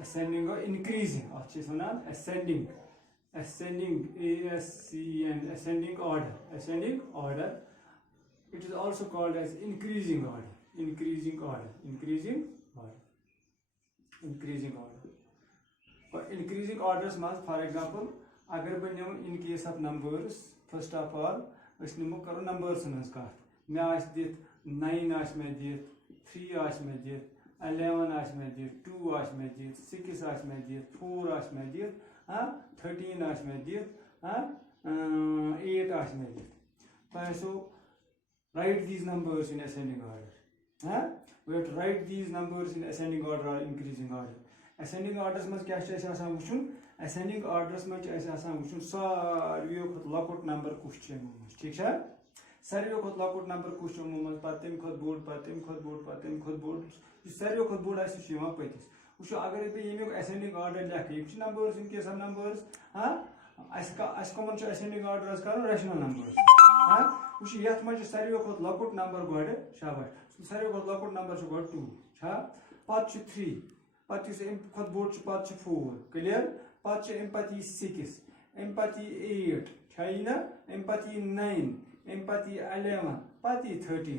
ascending or increasing ascending ascending order, it is also called as increasing order. For increasing orders must, for example, agar bh nimo in case of numbers, first of all us nimo karo numbers mans kath, me as dit 9 as me dit 3 as me dit 11 as me dit 2 as me dit 6 as me dit 4 as me dit 13 as me dit 8 as me dit. So write these numbers in ascending order. We have to write these numbers in ascending order or increasing order. Ascending orders must kya chhe asan wuchun, ascending orders must aise asan wuchun sarviyo khot lakut number kus chhe mumos, thik cha sarviyo khot lakut number kus chhe mumos, patim khot board sarviyo khot board aise shiva patis wuchu agar be yemi ascending order lekhe which numbers in case of numbers as common ascending order as karo rational numbers wuchu yath maj sarviyo khot lakut number gode shabash sarviyo khot lakut number chu god 2 cha pat chu 3 pat is khot board chu pat chu 4 clear pat chu empathy 6 empathy 8 chaina empathy 9 empathy 11 pati 13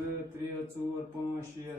2 3 4 5 6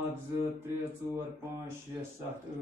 1 2 3 4 5 6 7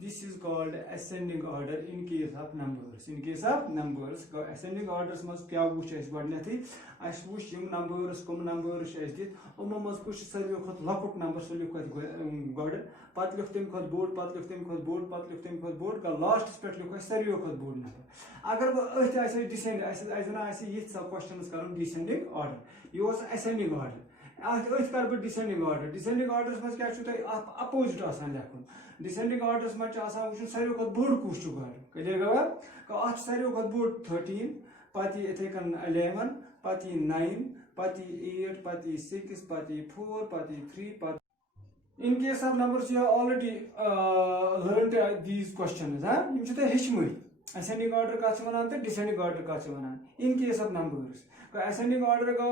this is called ascending order in case of numbers ascending orders must kya wuch es godnethi as wuch yim numbers kom numbers es dit umma must kuch sarve khot lakut number so likh god pat likh tem khot board pat likh tem khot board ka last spet likh sarve khot board na agar wo ath ase descend as na ase yith sub questions karum descending order you was ascending order ath kar bud descending orders must kya chu opposite asan lekhun descending orders mach asan wuchun sarve khot board kus chu god clear gawa ka ath sarve khot board 13 pati ethekan 11 pati 9 pati 8 pati 6 pati 4 pati 3 pati in case of numbers you have already learned these questions yim chute hechmui ascending order ka chhanan te descending order ka chhanan in case of numbers ka ascending order go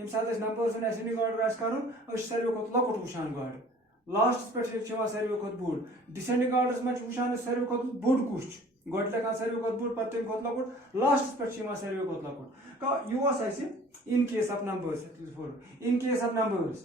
yim sath numbers in ascending order as karun us sarve khot lakut wushan god last special chama sarve khot board descending orders mach wushan sarve khot board kuch god la kan sarve khot board patem khot lakut last special chama sarve khot lakut ka you was I say in case of numbers in case of numbers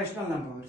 rational numbers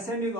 ascending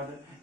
order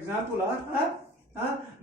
example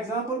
example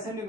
ascending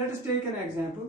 let us take an example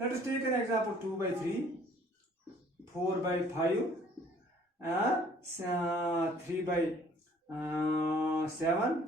let us take an example 2 by 3 4 by 5 3 by 7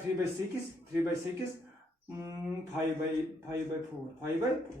3 by 6 5 by 4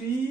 3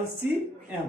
LCM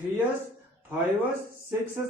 3s 5s 6s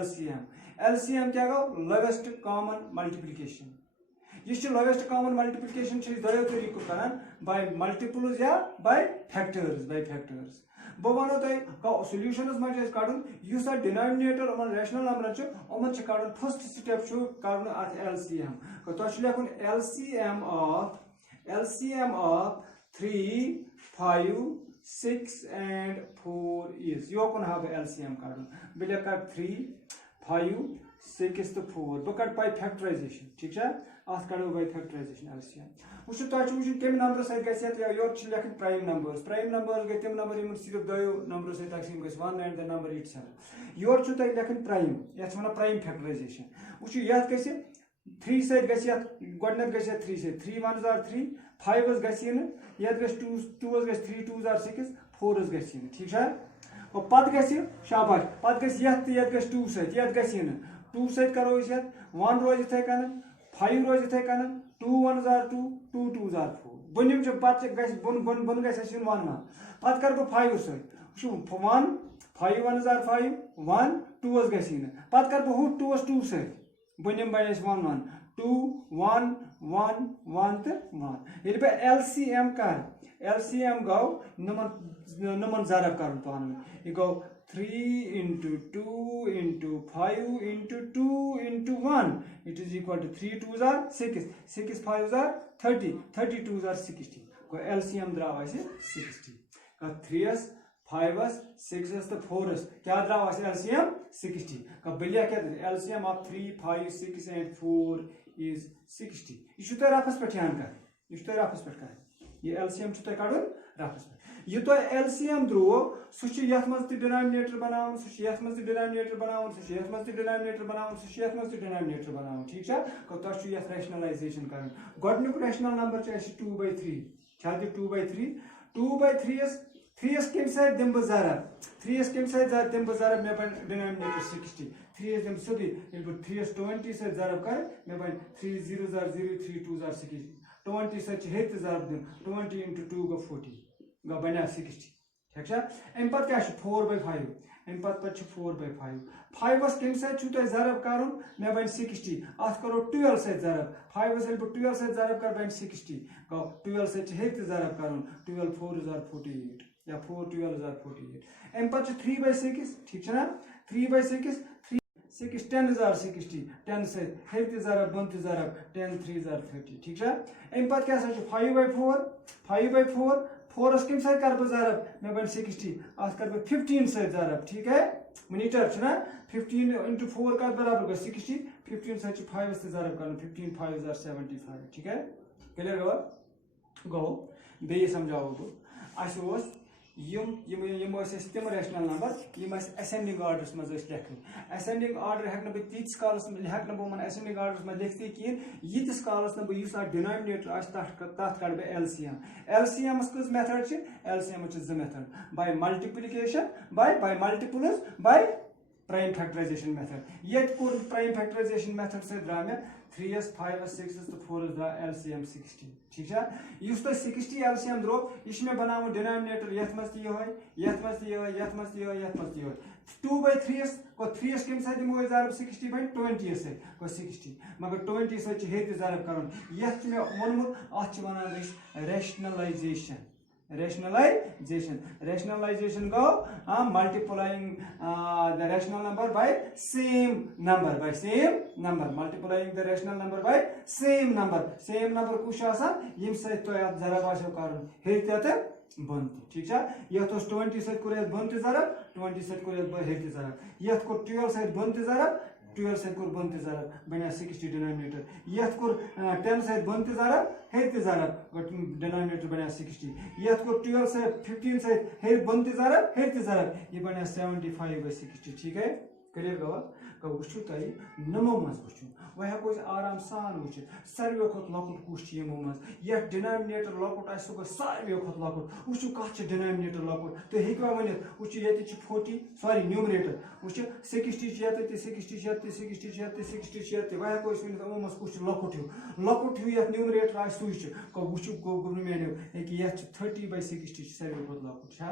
LCM LCM کیا گو lowest common multiplication. یہ lowest common multiplication دۄیو طریقو کران by multiples یا by factors. بہ ونو تۄہہِ solutions منٛز کڑُن یُس اتھ ڈِنامنیٹر یِمن ریشنل نمبرن چھُ یِمن چھُ کڑُن فرسٹ سٹیپ چھُ کڑُن اتھ LCM. تۄہہِ چھُ لیکھُن LCM of 3, 5, 6 and 4 is. یوکُن ہا بہٕ LCM کڑُن بہٕ لیکھٕ 3, 5, 6 تہٕ 4 بہٕ کڑٕ by factorization. ٹھیک چھا اتھ کڑو by factorization LCM. وٕچھو تۄہہِ چھُ وٕچھُن کمہِ نمبر سۭتۍ گژھِ یتھ یورٕ چھِ لیکھٕنۍ پرایِم نمبٲرٕس گٔے تِم نمبر یِمن صرف دۄیو نمبرو سۭتۍ تقسیٖم گژھِ 1 and the number itself. یورٕ چھُو تۄہہِ لیکھٕنۍ پرایِم یتھ چھِ ونان پرایِم فیکٹرایزیشن. وٕچھو یتھ گژھِ 3 سۭتۍ گژھِ یتھ گۄڈٕنیتھ گژھِ یتھ 3 سۭتۍ 3 1s are 3 5 گژھِ نہٕ یتھ گژھِ 2 گژھِ 3 2s are 6 4 گژھِ نہٕ. ٹھیک چھا پتہٕ گژھِ شاباش پتہٕ گژھِ یتھ تہٕ یتھ گژھِ 2 سۭتۍ یتھ گژھِ نہٕ 2 سۭتۍ کرو أسۍ یتھ 1 روزِ یِتھے کٔنن 5 روزِ یِتھے کٔنن 2 1s are 2 2 2s are 4 بۄنِم چھُ پتہٕ گژھِ بۄن گژھِ اَسہِ یُن 1 1 پتہٕ کرٕ بہٕ 5 سۭتۍ وٕچھو 1 5 1s are 5 1 2s گژھِ نہٕ پتہٕ کرٕ بہٕ ہُہ 2s 2 سۭتۍ بۄنِم بنہِ اَسہِ 1 1 2 1 1 1 تہٕ 1. ییٚلہِ بہٕ LCM کرٕ LCM گوٚو نُمن ضرب کرُن پانہٕ ؤنۍ یہِ گوٚو 3 into 2 into 5 into 2 into 1 it is equal to 3 2s are 6 6 5s are 30 30 2s are 60 گوٚو LCM درٛاو اَسہِ 60. 3s 5s 6s تہٕ 4s کیٛاہ درٛاو اَسہِ LCM 60. بہٕ لیکھٕ LCM of 3 5 6 and 4 is 60. یہِ چھُو تۄہہِ رفس پٮ۪ٹھ یان کرٕنۍ یہِ چھُ تۄہہِ رفس پٮ۪ٹھ کرٕنۍ یہِ LCM چھُ تۄہہِ کڑُن رفس پٮ۪ٹھ. یہِ تۄہہِ LCM درٛوو سُہ چھُ یتھ منٛز تہِ ڈِنامنیٹر بناوُن سُہ چھُ یتھ منٛز تہِ ڈِنامنیٹر بناوُن سُہ چھُ یتھ منٛز تہِ ڈِنامنیٹر بناوُن سُہ چھُ یتھ منٛز تہِ ڈِنامنیٹر بناوُن. ٹھیک چھا تۄہہِ چھُ یتھ ریشنلایزیشن کرٕنۍ. گۄڈٕنیُک ریشنل نمبر چھُ اَسہِ 2/3 چھا تہِ 2/3 2/3 3 کمہِ سۭتۍ دِمہٕ بہٕ ضرب 3 کمہِ سۭتۍ دِمہٕ بہٕ ضرب مےٚ بنہِ ڈِنامنیٹر 60 3 دِمہٕ سیوٚدُے ییٚلہِ بہٕ 3 20 سۭتۍ ضرب کرٕ مےٚ بنہِ 3 0s are 0 3 2s are 60 20 سۭتۍ چھِ ہیٚرِ تہِ ضرب دیُن 20 into 2 گوٚو 40 گوٚو بنیٛو 60. ٹھیک چھا امہِ پتہٕ کیٛاہ چھُ 4/5 امہِ پتہٕ چھُ 4/5 5s کمہِ سۭتۍ چھُو تۄہہِ ضرب کرُن مےٚ بنہِ 60 اتھ کرو 12 سۭتۍ ضرب 5s ییٚلہِ بہٕ 12 سۭتۍ ضرب کرٕ بنہِ 60 گوٚو 12 سۭتۍ چھِ ہیٚرِ تہِ ضرب کرُن 12 4s are 48 یا 4 12s are 48. امہِ پتہٕ چھُ 3/6 ٹھیک چھا 3/6 6 10s are 60 10 سۭتۍ ہیٚرِ تہِ ضرب بۄن تہِ ضرب 10 3s are 30. ٹھیک چھا امہِ پتہٕ کیٛاہ سا چھُ 5/4 5/4 4s کمہِ سۭتۍ کرٕ بہٕ ضرب مےٚ بنہِ 60 اتھ کرٕ بہٕ 15 سۭتۍ ضرب. ٹھیک ہے مِنیٖٹر چھُنا 15 into 4 کرٕ برابر گوٚو 60 15 سۭتۍ چھُ 5s تہِ ضرب کرُن 15 5s are 75. ٹھیک ہے کلیر گوٚو بیٚیہِ سمجھاوو بہٕ اَسہِ اوس یِم ٲسۍ اَسہِ تِم ریشنل نمبر یِم اَسہِ اسینڈنگ آرڈرس منٛز ٲسۍ لیکھٕنۍ. اسینڈنگ آرڈر ہٮ۪کہٕ نہٕ بہٕ تیٖتِس کالس ہٮ۪کہٕ نہٕ بہٕ یِمن اسینڈنگ آرڈرس منٛز لیکھتھٕے کِہیٖنۍ ییٖتِس کالس نہٕ بہٕ یُس اتھ ڈِنامنیٹر آسہِ تتھ کڑٕ بہٕ LCM. LCM کٔژ میتھڈ چھِ LCM چھِ 2 method by multiplication by multiples by prime factorization method. ییٚتہِ کوٚر پرایِم فیکٹرایزیشن میتھڈ سۭتۍ درٛاو مےٚ 3s 5s 6s تہٕ 4s درٛاو LCM 60. ٹھیک چھا یُس تۄہہِ 60 LCM درٛوو یہِ چھُ مےٚ بناوُن ڈِنامنیٹر یتھ منٛز تہِ یِہوے یتھ منٛز تہِ یِہوے یتھ منٛز تہِ یِہوے یتھ منٛز تہِ یِہوے 2/3 گوٚو 3 کمہِ سۭتۍ دِمو أسۍ ضرب 60 بنہِ 20 سۭتۍ گوٚو 60 مگر 20 سۭتۍ چھِ ہیٚرِ تہِ ضرب کرُن. یتھ چھُ مےٚ ووٚنمُت اتھ چھِ ونان أسۍ ریشنلایزیشن. Rationalization go multiplying the rational number by same number multiplying the rational number by same number کُس چھُ آسان ییٚمہِ سۭتۍ تۄہہِ اتھ ضرب آسیو کرُن ہیٚرِ تہِ تہٕ بۄن تہِ. ٹھیک چھا یتھ اوس 20 سۭتۍ کوٚر اَسہِ بۄن تہِ ضرب 20 سۭتۍ کوٚر اَسہِ ہیٚرِ تہِ ضرب یتھ کوٚر 12 سۭتۍ بۄن تہِ ضرب 12 سۭتۍ کوٚر بۄن تہِ ضرب بنیٛو 60 ڈِنامنیٹر. یتھ کوٚر 10 سۭتۍ بۄن تہِ ضرب ہیٚرِ تہِ ضرب گوٚو ڈِنامنیٹر بنیٛو 60. یتھ کوٚر 12 سۭتۍ 15 سۭتۍ ہیٚرِ بۄن تہِ ضرب ہیٚرِ تہِ ضرب یہِ بنیٛو 75/60. ٹھیک ہے کلیر گوٚوا وٕچھِو تۄہہِ نمو منٛز وٕچھُن وۄنۍ ہٮ۪کو أسۍ آرام سان وٕچھِتھ ساروٕیو کھۄتہٕ لۄکُٹ کُس چھُ یِمو منٛز یتھ ڈِنامنیٹر لۄکُٹ آسہِ سُہ گوٚو ساروٕیو کھۄتہٕ لۄکُٹ. وٕچھِو کتھ چھُ ڈِنامنیٹر لۄکُٹ تُہۍ ہیٚکوا ؤنِتھ وٕچھِو ییٚتہِ چھُ 40 سوری نیومریٹر وٕچھِو 60 چھِ ییٚتہِ تہِ 60 چھِ ییٚتہِ تہِ 60 چھِ ییٚتہِ تہِ 60 چھِ ییٚتہِ تہِ وۄنۍ ہٮ۪کو أسۍ ؤنِتھ یِمو منٛز کُس چھُ لۄکُٹ ہیوٗ یتھ نیومریٹر آسہِ سُے چھُ گوٚو وٕچھِو گوٚو میٲنِو ییٚکیٛاہ یتھ چھُ 30/60 چھُ ساروٕے کھۄتہٕ لۄکُٹ چھا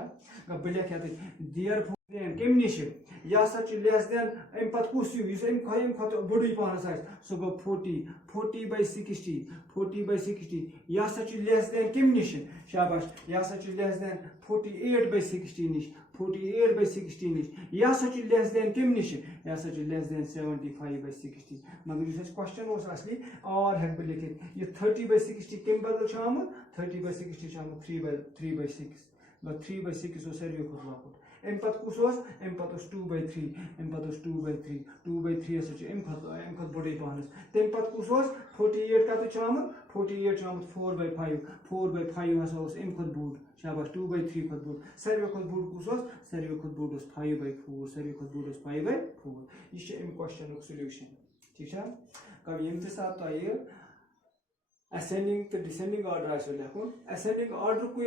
گوٚو بہٕ لیکھٕ ییٚتہِ therefore کم نش یہ سا لیس دین ام پتہ کس ام کھت بڑی پہنس سہ گو 40 by 60 40 by 60 یہ سا لیس دین کم نش شاباش یہ سا لیس دین 48 by 60 نش 48 by 60 نش یہ سا لیس دین کم نش یہ سا لیس دین 75 by 60 مگر اس کوشچن اس اصلی اور ہیک بہ لکھت یہ 30 by 60 کم بدل آمت 30 by 60 آمت 3 by 6 3 by 6 ساروی کھت لۄکُٹ ام پتہ کس ام پتہ 2 by 3 ام پتہ 2 by 3 2 by 3 ہسا ام کھت بڑے پہنس تم پتہ کس 48 کتھ آمت 48 آمت 4 by 5 4 by 5 ہسا ام کھت بوڑ شاباش 2 by 3 کھت بوڑ ساروی کھت بوڑ کس ساروی کھت بوڑ 5 by 4 ساروی کھت بوڑ 5 by 4 یہ ام کوشچن سولوشن ٹھیک ہے کب یم تہ سات تہ ascending to descending order آسو لکھن ascending order کوئی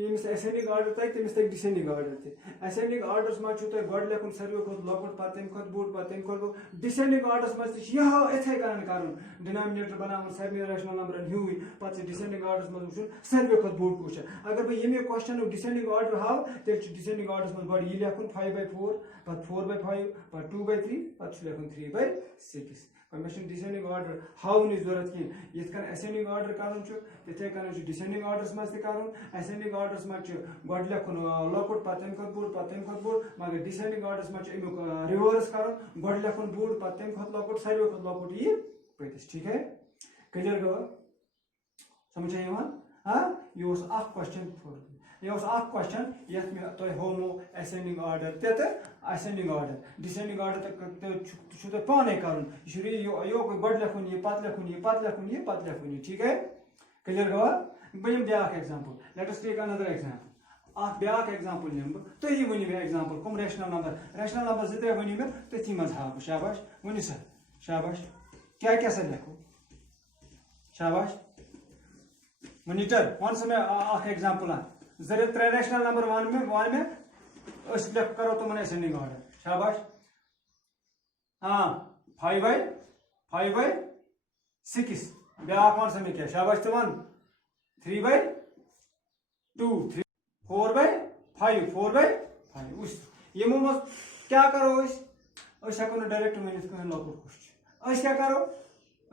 یمس ascending order تک تمس تک descending order تہ ascending orders مہ چھو تہ گۄڈٕ لکھن ساروی کھۄتہٕ لۄکُٹ پتہٕ تمہِ کھۄتہٕ بوٚڑ پتہٕ تمہِ کھۄتہٕ بوٚڑ descending orders منٛز تہِ چھِ یہے اِتھے کٔنۍ کرُن ڈِنامِنیٹر بناوُن سارنٕے ریشنل نمبرن ہیوٗے پتہٕ چھِ descending orders منٛز وٕچھُن ساروی کھۄتہٕ بوٚڑ کُس چھُ اگر بہٕ ییٚمہِ کوسچنُک descending order ہاو تیٚلہِ چھُ descending orders منٛز گۄڈٕ یہِ لیکھُن 5 by 4 پتہٕ 4 by 5 پتہٕ 2 by 3 پتہٕ چھُ لیکھُن 3 by 6 مےٚ چھُنہٕ descending order ہاونٕچ ضروٗرت کینٛہہ یِتھ کٔنۍ ascending order کرُن چھُ تِتھے کٔنۍ چھُ descending orders منٛز تہِ کرُن ascending orders منٛز چھُ گۄڈٕ لیکھُن لۄکُٹ پتہٕ تمہِ کھۄتہٕ بوٚڑ پتہٕ تمہِ کھۄتہٕ بوٚڑ مگر descending orders منٛز چھُ امیُک رِوٲرٕس کرُن گۄڈٕ لیکھُن بوٚڑ پتہٕ تمہِ کھۄتہٕ لۄکُٹ ساروی کھۄتہٕ لۄکُٹ یی پٔتِس ٹھیٖک ہے کلیئر گوٚو سمجھ یِوان ہاں یہ اوس اکھ کوسچن یہ اوس اکھ کوسچن یتھ مےٚ تۄہہِ ہومو ascending order تہِ تہٕ ascending order descending order تہِ چھُ تۄہہِ پانے کرُن یہِ چھُ گۄڈٕ لیکھُن یہِ پتہٕ لیکھُن یہِ پتہٕ لیکھُن یہِ پتہٕ لیکھُن یہِ ٹھیٖک ہے کلیئر گوٚوا بہٕ نِمہٕ بیاکھ ایگزامپل لیٹ اس ٹیک انادر ایگزامپل اکھ بیاکھ ایگزامپل نِمہٕ بہٕ تُہی ؤنِو مےٚ ایگزامپل کٕم ریشنل نمبر 2-3 ؤنِو مےٚ تٔتھی منٛز ہاو بہٕ شاباش ؤنِو سا شاباش کیٛاہ سا لیکھو شاباش مونیٹر ون سا مےٚ اکھ ایگزامپل اکھ 3 ریشنل نمبر ون مےٚ أسۍ کرو تِمن ascending order شاباش ہاں 5 by 6 بیاکھ ون سا مےٚ کیٛاہ شاباش ژٕ ون 3 by 2 4 by 5 4 by 5 وٕچھ یِمو منٛز کیٛاہ کرو أسۍ ہٮ۪کو نہٕ ڈایریکٹ ؤنِتھ کٕہٕنۍ لۄکُٹ کُس چھُ أسۍ کیٛاہ کرو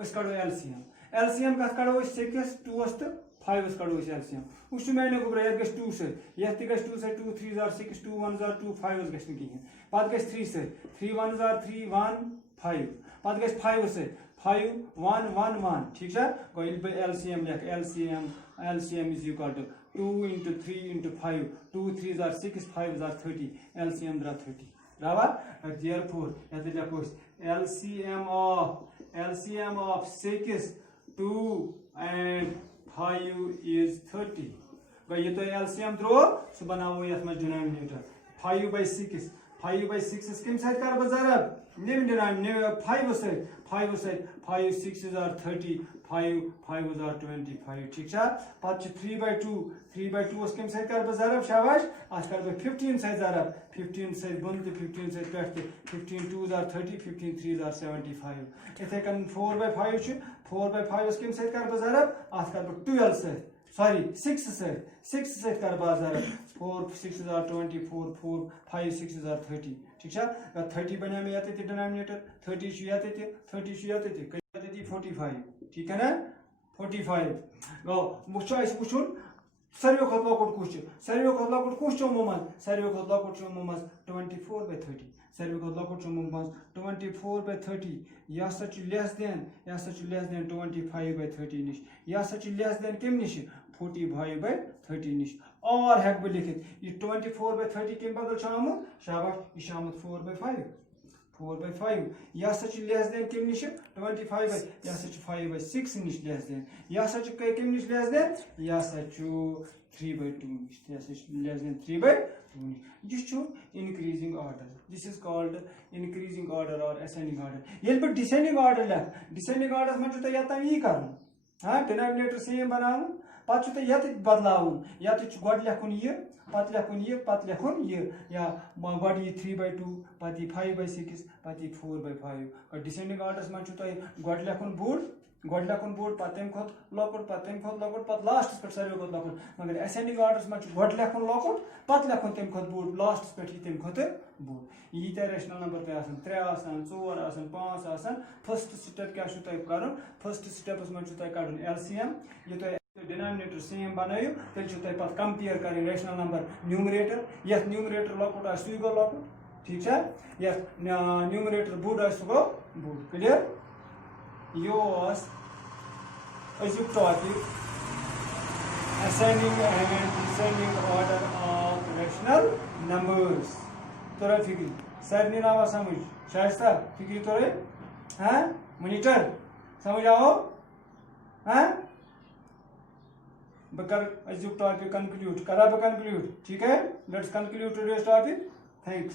أسۍ کڑو LCM کتھ کڑو أسۍ 6 2 تہٕ 5 کڑو أسۍ LCM وٕچھو میانیو گوبرا یتھ گژھِ 2 سۭتۍ یتھ تہِ گژھِ 2 سۭتۍ 2 3 are 6 2 1 are 2 5 گژھِ نہٕ کِہیٖنۍ پتہٕ گژھِ 3 سۭتۍ 3 1 are 3 1 5 پتہٕ گژھِ 5 سۭتۍ 5 1 1 1 ٹھیٖک چھا گوٚو ییٚلہِ بہٕ LCM لیکھٕ LCM is equal to 2 into 3 into 5 2 3 are 6 5 are 30 LCM درٛاو 30 درٛاوا therefore یتھ لیکھو أسۍ LCM of 6 2 and 5 is 30 گوٚو یہِ تۄہہِ LCM درٛوو سُہ بناوو یتھ منٛز ڈِنامِنیٹر 5 by 6 5 by 6 کمہِ سۭتۍ کرٕ بہٕ ضرب نِم 5 سۭتۍ 5 سۭتۍ 5 6 are 30 5 5 are 25 ٹھیک چھا پتہٕ چھُ 3 by 2 3 by 2 کمہِ سۭتۍ کرٕ بہٕ ضرب شاباش اتھ کرٕ بہٕ 15 سۭتۍ ضرب 15 سۭتۍ بۄن تہٕ 15 سۭتۍ پٮ۪ٹھ تہِ 15 2 are 30 15 3 are 75 یِتھے کٔنۍ 4 by 5 چھُ 4 by 5 کمہِ سۭتۍ کرٕ بہٕ ضرب اتھ کرٕ بہٕ 12 سۭتۍ سوری 6 سۭتۍ کرٕ بہٕ ضرب 4 6 are 24 4 5 6 are 30 ٹھیک چھا 30 بنیو مےٚ یتھ ڈِنامِنیٹر 30 چھُ یتھ 30 چھُ یتھ 45 ٹھیک ہے نا 45 گوٚو وۄنۍ چھُ اَسہِ وٕچھُن ساروی کھۄتہٕ لۄکُٹ کُس چھُ ساروی کھۄتہٕ لۄکُٹ کُس چھُ یِمو منٛز ساروی کھۄتہٕ لۄکُٹ چھُ یِمو منٛز 24 by 30 ساروی کھۄتہٕ لۄکُٹ چھُ یِمو منٛز 24 by 30 یہِ ہسا چھُ لیس دین 25 by 30 نِش یہِ ہسا چھُ لیس دین کمہِ نِش 45 by 30 نِش اور ہٮ۪کہٕ بہٕ لیکھِتھ یہِ 24 by 30 کمہِ بدل چھُ آمُت شاباش یہِ چھُ آمُت 4 by 5 4 by 5 یہِ ہسا چھُ لیس دین کمہِ نِش 25 by یہِ ہسا چھُ 5 by 6 نِش لیس دین یہِ ہسا چھُ کمہِ نِش لیس دین یہِ ہسا چھُ 3 by 2 نِش یہِ ہسا چھُ لیس دین 3 by 2 نِش یہِ چھُ increasing order this is called increasing order or ascending order ییٚلہِ بہٕ descending order لیکھٕ descending order منٛز چھُ تۄہہِ یوٚتام یی کرُن ہاں ڈِنامِنیٹر سیم بناوُن پتہ چھُ یت بدلاوُن یت گۄڈٕ لیکھُن یہِ پتہٕ لیکھُن یہِ پتہٕ لیکھُن یہِ یا گۄڈٕ یی 3/2 پتہٕ یی 5/6 پتہٕ یی 4/5 ڈِسینڈنگ آرڈرس منٛز چھُ تۄہہِ گۄڈٕ لیکھُن بوٚڑ پتہٕ تمہِ کھۄتہٕ لۄکُٹ پتہٕ تمہِ کھۄتہٕ لۄکُٹ پتہٕ لاسٹس پٮ۪ٹھ ساروی کھۄتہٕ لۄکُٹ مگر اسینڈنگ آرڈرس منٛز چھُ گۄڈٕ لیکھُن لۄکُٹ پتہٕ لیکھُن تمہِ کھۄتہٕ بوٚڑ لاسٹس پٮ۪ٹھ یی تمہِ کھۄتہٕ بوٚڑ ییٖتیاہ ریشنل نمبر تۄہہِ آسان 3 آسان 4 آسان 5 آسان فٔسٹ سٹیپ کیاہ چھُ تۄہہِ کرُن فٔسٹ سٹیپس منٛز چھُ تۄہہِ کڑُن LCM یہِ تۄہہِ ڈِنامنیٹر سیم بنٲیِو تیٚلہِ چھُ تۄہہِ پتہٕ کمپیر کرٕنۍ ریشنل نمبر نیومریٹر یتھ نیومریٹر لۄکُٹ آسہِ سُے گوٚو لۄکُٹ ٹھیک چھا یتھ نیومریٹر بوٚڑ آسہِ سُہ گوٚو بوٚڑ کلیر یہِ اوس أزیُک topic ascending and descending order of rational numbers توٚرا فکری سارنٕے آوا سمجھ شائستہ فکری توٚرے ہاں مونیٹر سمجھ آو ہاں بہٕ کر أزیُک ٹاپک کنکلیوڈ کرا بہٕ کنکلیوڈ ٹھیک ہے let's conclude today's topic thanks